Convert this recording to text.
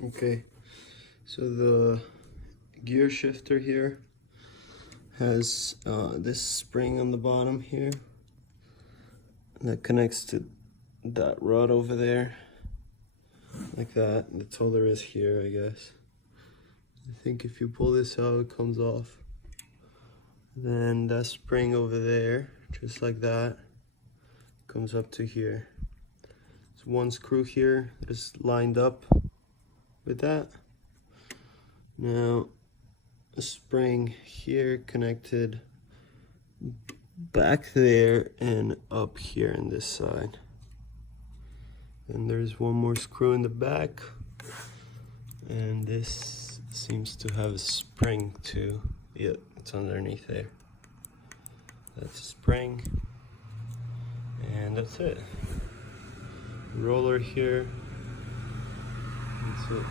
Okay, so the gear shifter here has this spring on the bottom here that connects to that rod over there, like that. That's all there is here, I guess. I think if you pull this out, it comes off. Then that spring over there, just like that, comes up to here. There's one screw here that's lined up with that. Now, a spring here connected back there and up here on this side. And there's one more screw in the back. And this seems to have a spring too. Yep, it's underneath there. That's a spring. And that's it. Roller here. That's it.